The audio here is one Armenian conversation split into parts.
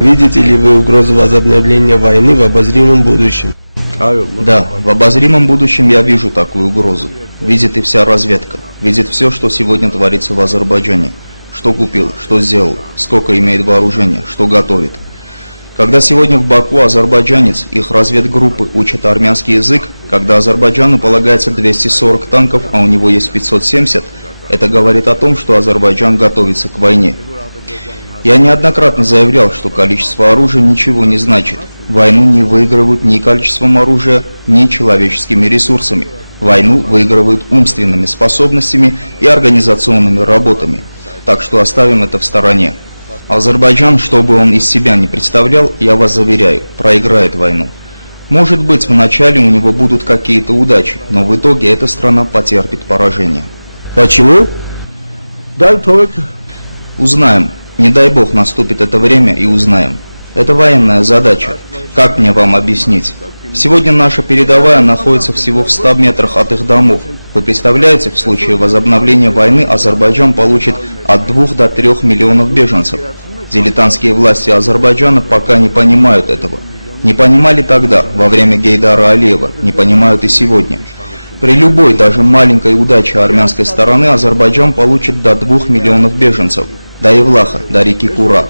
Видите ли вы угрозу возобновления войны в обозримом будущем? Да, в обозримом будущем я вижу такую угрозу. Видит и вся разведка. Видит все, что сегодня творится в Азербайджане. Что купил, что сделал, сколько имеет вооружения, что готовит. Когда сегодня в Баку азербайджанец, их разведгруппы учат армянский язык, когда Азербайджану полагается 240 танков, а у него есть 570, это говорит о том, что Азербайджан готовится к войне. Я неоднократно заявлял, что количество оружия ничего не значит. Войну не выигрывают ни количеством оружия, ни человеческими ресурсами. Войну выигрывают умственными способностями и организационными работами. Так что оставим это в стороне. Азербайджан, что бы он из себя не представлял, я вас заверяю, проиграет войну. Может быть, вначале у него будут какие-то удачи, но в итоге эта страна потерпит поражение. Почему? Узнаем. Не дай бог наступит это время и узнаем. Это военная задача. Как мне вам объяснить? Сегодня наша передовая находится всего в 100 метрах от их домов. Вы представляете, в случае возобновления войны Азербайджан получит от 2 до 3 миллионов беженцев. Дилетантские власти Азербайджана пока не понимают этого. Не понимали тогда, во время Гейдара Алиева, не понимают и сегодня. При любой, даже маленькой удаче армянской стороны Азербайджан получит до 2 миллионов беженцев. До Евлаха, до реки Кура.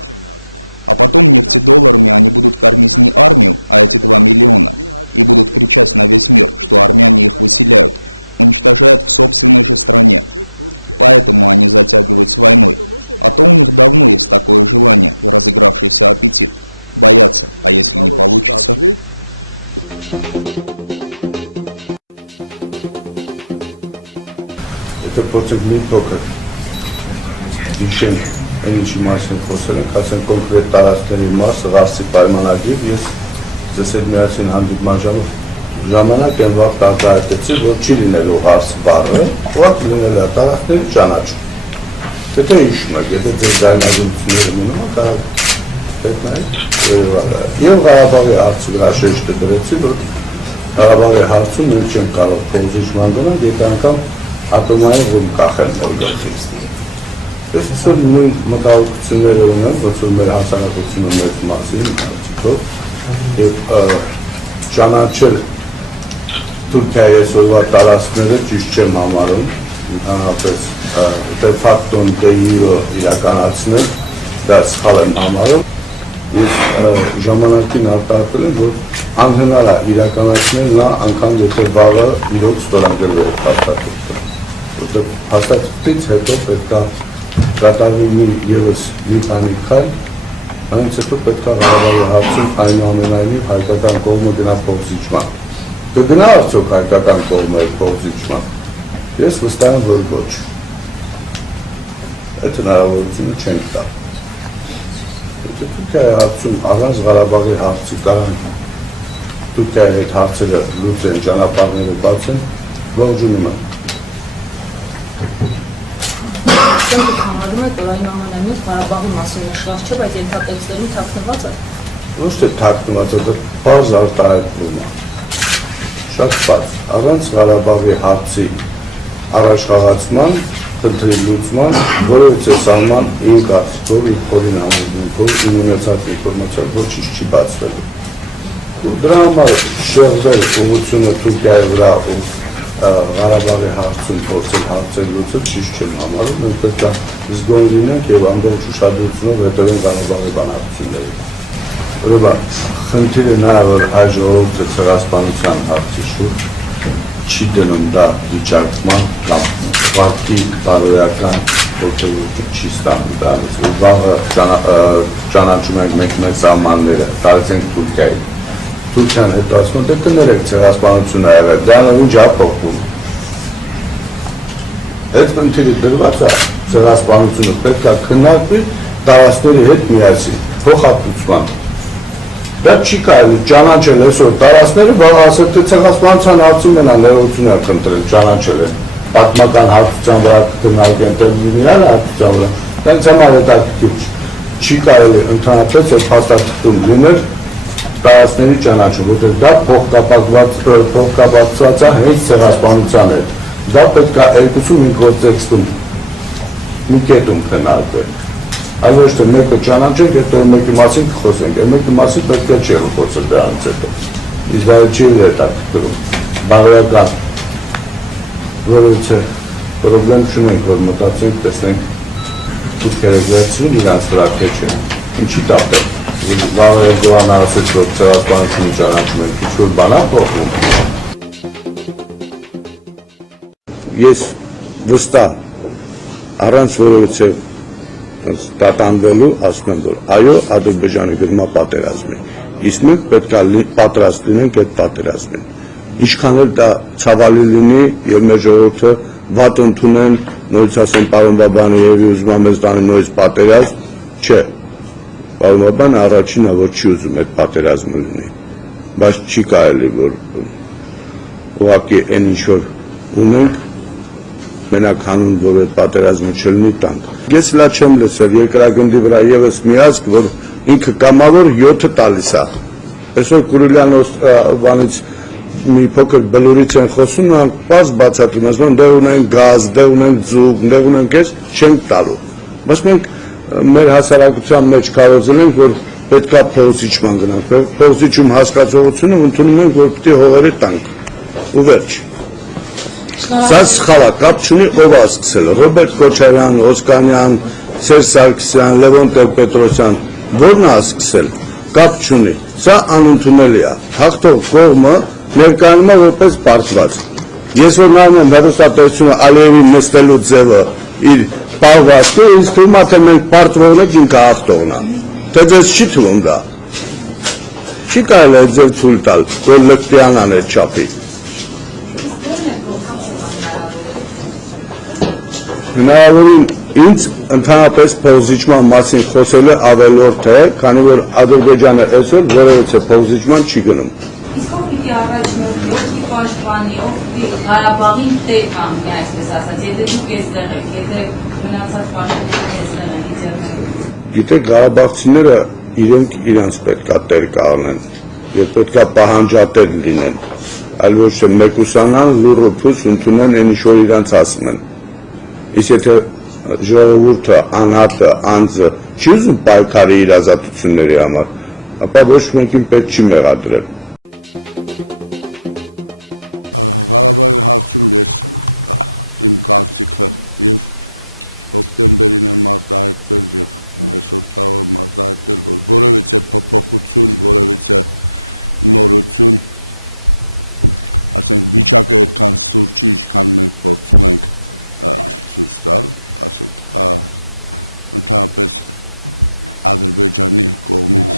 А потом нефтедолларами они будут кормить не армию, а эти 2 миллиона. И будут кричать на весь мир, что армяне их выселяют, уничтожают в собственной же стране. Поэтому они затягивают с войной. А то у них давно есть такое желание и разыгравшийся аппетит. Боятся, а если не получится... Ինչի մասին խոսել ենք, ասենք կոնկրետ տարածքների մասը, Ղարսի պայմանագիր, ես ձեզ հետ միասին հանդիպման ժամանակ եմ վաղ արտահայտեցի, որ չի լինելու Ղարսի բառը, ուղղակի լինել է տարածքների ճանաչում։ Եթե հիշում եք, եթե ձեր ձայնագրությունները մնում եք, կարող եք նայեք եւ Ղարաբաղի հարցի վրա շեշտը դրեցի, որ Ղարաբաղի հարցում մենք չենք կարող փոխզիջման գնալ, եթե անգամ ատոմային ոմ կախեն օրգանիզմից։ Ես այսօր նույն մտահոգությունները ունեմ, ոնց որ մեր հասարակությունը մեծ մասին եւ ճանաչել Թուրքիայի այսօրվա տարածքները ճիշտ չեմ համարում, ընդհանրապես դե ֆակտոն դե յուրո իրականացնել, դա սխալ եմ համարում։ Ես ժամանակին արտահայտել եմ, որ անհնար է իրականացնել նա անգամ եթե վաղը իրոք ստորագրել է հաստատություն։ Որտեղ հաստատությունից հետո պետք է կատարվի ևս մի քանի քայլ, այնից հետո պետք է Ղարաբաղի հարցում այնուամենայնիվ հայկական կողմը գնա փոխզիջման։ Կգնա արդյոք հայկական կողմը փոխզիջման։ Ես վստահ եմ, որ ոչ։ Այդ հնարավորությունը չենք տա։ Եթե Թուրքիայի հարցում առանց Ղարաբաղի հարցի կարան Թուրքիայի հետ հարցերը լուծեն, ճանապարհները բացեն, ողջունում եմ։ Դուք համարում եք, որ այնուամենայնիվ Ղարաբաղի մասին նշված չէ, բայց ենթատեքստերում թաքնված է։ Ոչ թե թաքնված է, դա բարձ արտահայտվում է։ Շատ բարձ։ Առանց Ղարաբաղի հարցի առաջխաղացման, խնդրի լուծման, որովհետեւ սահման իմ կարծիքով իր փորին համոզմունքով իմ ունեցած ինֆորմացիան ոչինչ չի բացվելու։ Ու դրա համար շեղվել ուղղությունը Թուրքիայի վրա ու Ղարաբաղի հարցում փորձել հարցեր լուծել ճիշտ չեմ համարում, մենք պետք է զգոն լինենք եւ ամբողջ ուշադրությունով հետևենք Ղարաբաղի բանակցություններին։ Ուրեմն խնդիրը նա որ հայ ժողովուրդը ցեղասպանության հարցի շուրջ չի դնում դա վիճակման կամ վարկի բարոյական փոփոխություն չի ստանում դալիս։ Ու վաղը ճանաչում ենք մենք մեր սահմանները, տարածենք Թուրքիայի։ Թուրքիան հետ ասում է կներեք ցեղասպանություն ա եղել, դա ինչ ա փոխվում։ Այդ խնդիրը դրված է ցեղասպանությունը պետք է քննարկվի տարածքների հետ միասին, փոխհատուցման։ Դա չի կարելի ճանաչել այսօր տարածքները, բայց ասել թե ցեղասպանության հարցում մնա ներողություն ա խնդրել, ճանաչել են պատմական հարցության վրա քննարկեն, թե միան հարցության վրա։ Դրանց համար հետաքրքիր չի կարելի ընդհանրապես այդ փաստաթղթում լինել տարածքների ճանաչում, որտեղ դա փոխկապակցված է հենց ցեղասպանության հետ։ Դա պետք է երկուսում մի կոնտեքստում, մի կետում քննարկվել։ Այլ ոչ թե մեկը ճանաչենք, հետո մեկի մասին կխոսենք, մեկի մասին պետք է չի խոսել դրանից հետո։ Իսկ դա չի հետաքրքրում։ Բարոյական որովհետեւ պրոբլեմ չունենք, որ մտածենք, տեսնենք ովքեր վերցնում իրանց վրա թե չէ։ Ինչի տապել։ Վաղը գովանը ասեց, որ ցեղասպանությունը ճանաչում ենք, ինչ-որ բան է փոխվում։ Ես վստահ առանց որովհետեւ տատանվելու ասում եմ, որ այո, Ադրբեջանի գրմա պատերազմի։ Իսկ մենք պետք է պատրաստ լինենք այդ պատերազմին։ Ինչքան էլ դա ցավալի լինի եւ մեր ժողովուրդը վատ ընդունեն, նորից ասեն պարոն Բաբանիևի ուզում է մեզ տանի նորից պատերազմ, չէ։ Պարոն Բաբանը առաջինն է, որ չի ուզում այդ պատերազմը լինի, բայց չի կարելի, որ ուղղակի այն ինչ որ ունենք, մենակ հանուն, որ այդ պատերազմը չլինի տանք։ Ես լա չեմ լսել երկրագնդի վրա եւս մի ազգ, որ ինքը կամավոր 7 տալիս է։ Այսօր Կուրիլյանովից մի փոքր բլուրից են խոսում, նրանք պարզ բացատրում են, դե ունենք գազ, դե ունենք ձուկ, դե ունենք էս, չենք տալու։ Բայց մենք մեր հասարակության մեջ կարողացել ենք, որ պետքա փոխզիչման գնանք։ Փոխզիչում հասկացողությունը ընդունում ենք, որ պետք է հողերը տանք։ Ու վերջ։ Սա սխալ է, կապ չունի ով է սկսել։ Ռոբերտ Քոչարյան, Օսկանյան, Սերժ Սարգսյան, Լևոն Տեր-Պետրոսյան, ո՞րն է սկսել։ Կապ չունի։ Սա անընդունելի է։ Հաղթող կողմը ներկայանում է որպես պարտված։ Ես որ նայում եմ հեռուստատեսությունը Ալիևի նստելու ձևը իր պարվածքը, ինձ թվում է թե մենք պարտվողն ենք ինքը հաղթողն է։ Թե ձեզ չի թվում դա։ Չի կարելի այդ ձև թույլ տալ, որ լկտիան աներ չափի։ Հնարավորին ինձ ընդհանրապես փոխզիչման մասին խոսելը ավելորդ է, քանի որ Ադրբեջանը այսօր որևէ փոխզիչման չի գնում։ Իսկ ով պիտի առաջնորդի, ով պիտի պաշտպանի, ով պիտի Ղարաբաղին տեր կանգնի, այսպես ասած, եթե դուք այստեղ եք, եթե մնացած պաշտպանները այստեղ են իջերմերից։ Գիտեք, ղարաբաղցիները իրենք իրանց պետքա տեր կառնեն եւ պետքա պահանջատեր լինեն, այլ ոչ թե մեկուսանան, լուռ փուս ընդունեն այն ինչ որ իրանց ասում են։ Իսկ եթե ժողովուրդը, անհատը, անձը չի ուզում պայքարի իր ազատությունների համար, ապա ոչ մեկին պետք չի մեղադրել։ Ղարաբաղի հարցում ես իմ կարծիքը եւ հոկտեմբերին եմ արտահայտվել եւ այսօր կարող եմ արտահայտել, որ որևէ փոփոխություն, որևէ նորություն, ասենք վիճակը այդքան սուրճ չի, ինչքան մենք փորձում ենք ցույց տալ, ասենք ընդհանրապես Ադրբեջանի կողմից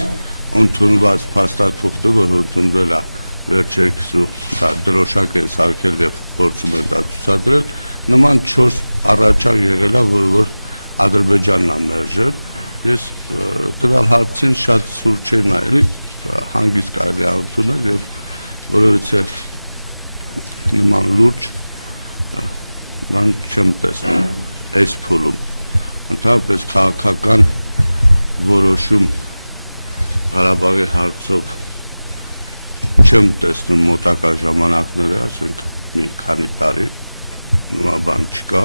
ընդունված փաստաթուղթը, որ ընդունվել է վերջերս դրոշակ են սարքել եւ փորձում են դա ցուցադրել, նման 4 առաջարկ եղել է, որ Ադրբեջանն է մերժել։ Ես տվյալ հարցին շատ սուրճ չեմ նայել, հանգիստ կարելի է ընդունել եւ որովհետեւ նման լուրջ բան չեմ տեսնում այս փուլում։ Ընդհանրապես քաղաքական որոշում Ղարաբաղի հարցով չեմ տեսնում մոտակա ժամանակները, ասենք մի քանի տարի, նման բան չկա։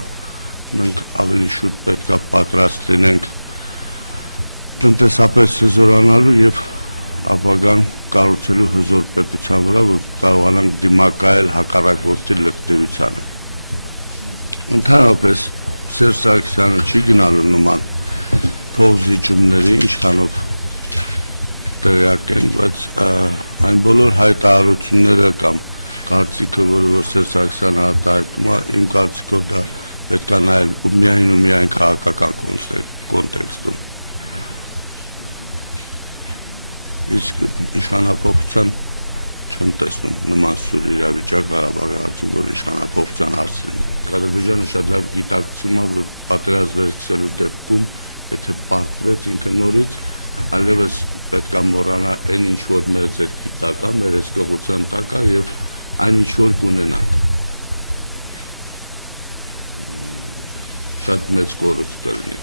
Մենք ավելի շուտ պետք է պատրաստ լինենք տնտեսապես հզորանալու եւ ապագան կառուցելու հզոր պետության վրա, որ կարողանանք դիմակայել հակառակորդի լկտիությանը։ Ընդհանրապես Սերժ Սարգսյանը չի գնալու նման փոխզիջումների, ինչքանով տեղյակ են, բայց այն բոլոր հայտարարությունները կամ կարծիքը, որ Սերժ Սարգսյանը արտահայտում է, իմ կարծիքով դա պետք է նայել միայն քաղաքական կոնտեքստում։ Իսկ իշխանապողության չեմ տեսնում նման սուր իրավիճակ Ղարաբաղի հարցում, որ իշխանապողության հարց լինի։ Ադրբեջանը շատ լավ գիտակցում է, որ պատերազմ վերսկսելու դեպքում, եթե պարտվեց ինքը նորից, այլևս պետք է մոռանա այն ինչ որ մեր ձեռքի տակ է, մեր հսկողության տակ է եւ այն ինչ որ կունենանք։ Շատ մեծ կորուստ կլինի։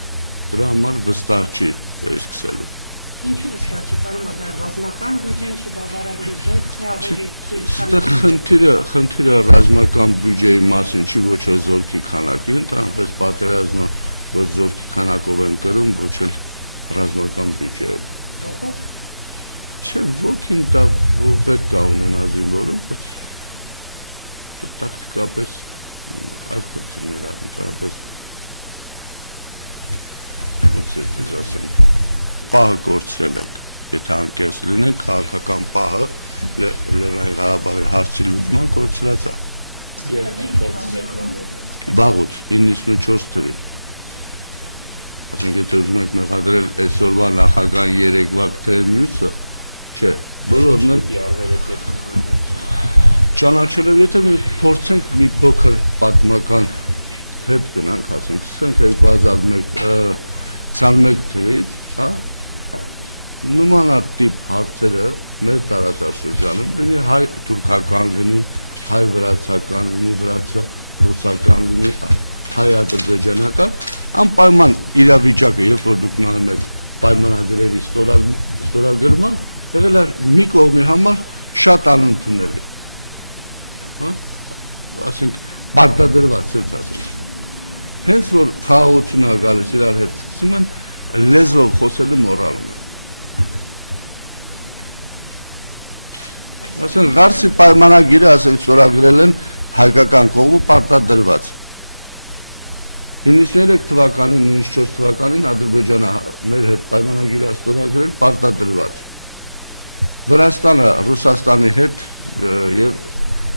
Դրա համար վստահ չի վերսկսելու։ Ինչու վստահ չի, պարոն Բաբայան, ռազմական բյուջեն չի բավարարում, ոչ թե ավելի Խնդիրը ռազմական բյուջեի մասին չի, ոչ էլ զորքի քանակի, ընդհանրապես պատերազմը ոչ զորքի քանակով են կրում, ոչ էլ ռազմական բյուջեով։ Չէ, ոգին դա պետք է ունենա զինվորում, բայց տակտիկապես այդ խնդիրները ընդհանրապես ոնց ասեմ, պահը կորցրել ենք, եթե անկեղծ լինենք, քաղաքական պահը Լեռնային Ղարաբաղի հարցի լուծման կորցրած է։ Վաղուց 94 թվին։ Այսինքն եթե ուզում եք մեղադրել այսօրվա նախագահ երեկվա թե մյուսը, չէ, բոլորն են ճանաչելով, եթե փորձենք մի փոքր պատմական հետ գնանք, ասենք, սկսենք 2021 թվից, հա, նմանատիպ հարցերը մեր տարածաշրջանում լինի հայ թուրքական, լինի հայ վրացական, լինի ռուսական, լինի հայ ադրբեջանական, անպայման իրավիճակը, երբ որ դուք նայում եք պայմանագրերի ստորագրման, եղել է մի կողմի համար շատ անընդունելի։ Ասենք, պարտադրված է ասենք։ Հենց որ խաղաղություն է գալիս իրար հետ սկսում են լեզվով խոսելու մոռանում են։ Ասենք, Ղարսի պայմանագիրը, ասենք, ստորագրել են հայկական կողմը պարտադրված։ 93 թվականին, 94 թվականին Ադրբեջանը մեր հետ պայմանագիրը ստորագրել պարտադրված։ Վրաստանը Ռուսաստանի հետ եւ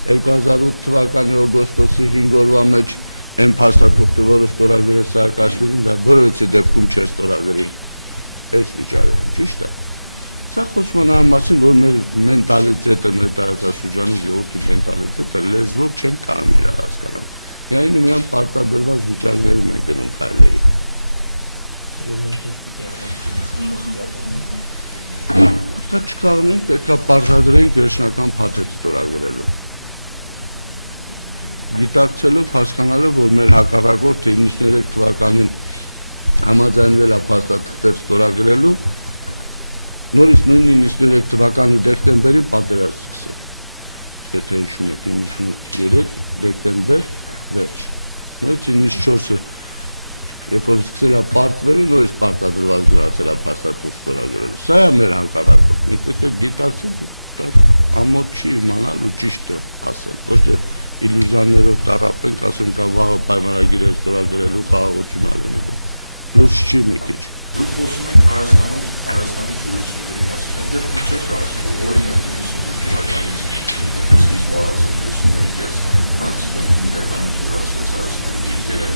2008 թվականի օգոստոսի 5 օրվա մեջ այն փաստաթուղթը, որը ստորագրել Սաակաշվիլին, դա որևէ դեպքում չէր ստորագրի այս վիճակում, ճիշտ է։ Սա խոսում է նրա մասին, որ մեր մենտալիտետը, մեր տարածաշրջանի ժողովրդի մենտալիտետը լեզվով չեն կարող իրար հասկանալ։ Միայն ու միայն պարտադրված վիճակներում ենք գնում քայլերի։ Դա չկարողանանք, պետք է պարտադրենք վերջնական փաթեթ ստորագրելու։ Գիտակցելով, հասկանալով, որ մեր հակառակորդը 93 թվականին համաձայնվել է փաստաթղթեր ստորագրելու, նորից նույն 93 թվականի դեկտեմբերին պատերազմ սկսել։ Եթե հիշում եք 93 դեկտեմբեր վերջ։ Նորից 94-ը, երբ որ սկսել է պարտվելը, նորից պարտադրված գնացել է փաստաթուղթ ստորագրելու։ Սա է մեր հակառակորդը։ Մենք պետք է գիտակցենք, դա ամոթ չի իմանալ ու ճիշտը ասել։ Ոչ թե իլյուզիաներով տառապենք, ասենք վաղը պայմանագիրը ստորագրելու խաղաղություն ալինելու։ Լուրջ չի մի քիչ։ Դուք խոսում եք Հայաստանի գույությունների մասին, այնտեղ չեք ասում, օրինակ 92 թվականից սկիզբ արածած գույությունների կերսանակ պրակտիկան իրական յուրացվեց Հայաստանի դիրքերը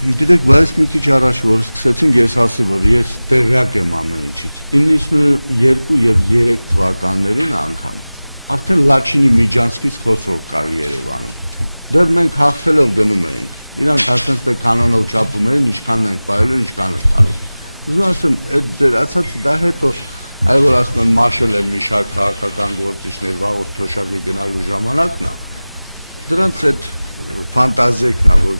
Գիտեք, բայց մի քիչ առաջ որ սկսեցինք, ես ասի, որ ես տեղյակ եմ ամեն ինչից։ 92 եւ 3 թվականներին անգամ արդեն Լաչինի Միջանցկից խոսող կար Երևանում։ Դեռ մենք հաղթելով գնում էինք։ Իրանք ասենց թե կանոնով չափում էին, ինչքան ենք վայելում, ինչքան ենք տալու։ Ուզում ասեմ, այդ դերացած դա հետո այ որ ասում են մաշել են մի շարք քաղաքական գործիչներ վաղուց թոշակի գնալու ժամանակն է։ Դրանց այդ ֆանտազիեքն է, որ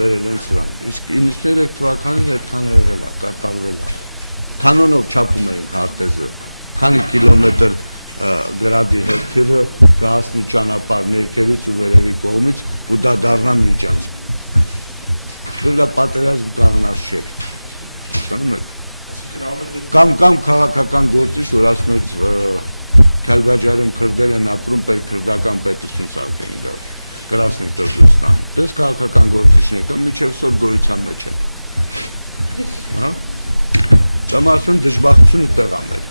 վերել են սրան։ Իսկ 93 թվականին այդքան եղել է, կատարվել է։ Կանոնով չափում էինք արտեզը, քանի կիլոմետր գրադի հետքերը կհասնի ճանապարհ ներքևից ու վերևի կողմից ու դա դառնա Միջանցք։ Դա պատերազմ կանգնած չէր։ Հասկանում եք։ Կամ քաղաքական գործիչ, որ ասում եք Քալբաջարում քրդեր են ապրում, պետք քրդական պետություն սարքենք դա։ Կրասնիկ Տերգուստան։ Դες քաղաքական գործիչներ կան, միջև սոտ գոյության մեջ են։ Հա։ Դա մասում դժբախտությունը տեղ ամեր։